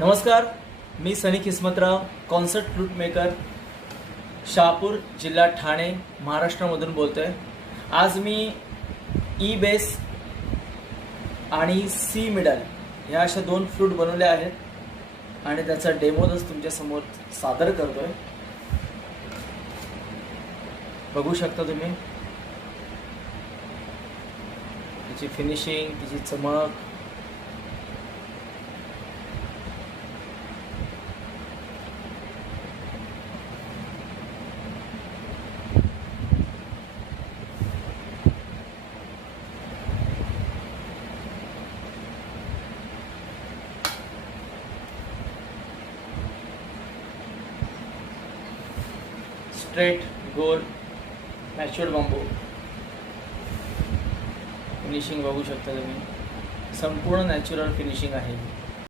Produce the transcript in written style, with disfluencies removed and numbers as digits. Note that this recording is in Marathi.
नमस्कार, मी सनी Kismatrao, concert flute maker, Shahapur, जिल्हा ठाणे, महाराष्ट्रामधून बोलतोय। आज मी ई बेस आणि सी मिडल ह्या अशा दोन फ्लूट बनवले आहेत आणि त्याचा डेमोच तुमच्या समोर सादर करतोय। बघू शकता तुम्ही तिची फिनिशिंग, तिची चमक। स्ट्रेट, गोल, मॅच्युअर्ड बांबू फिनिशिंग बघू शकता तुम्ही, संपूर्ण नॅचरल फिनिशिंग आहे।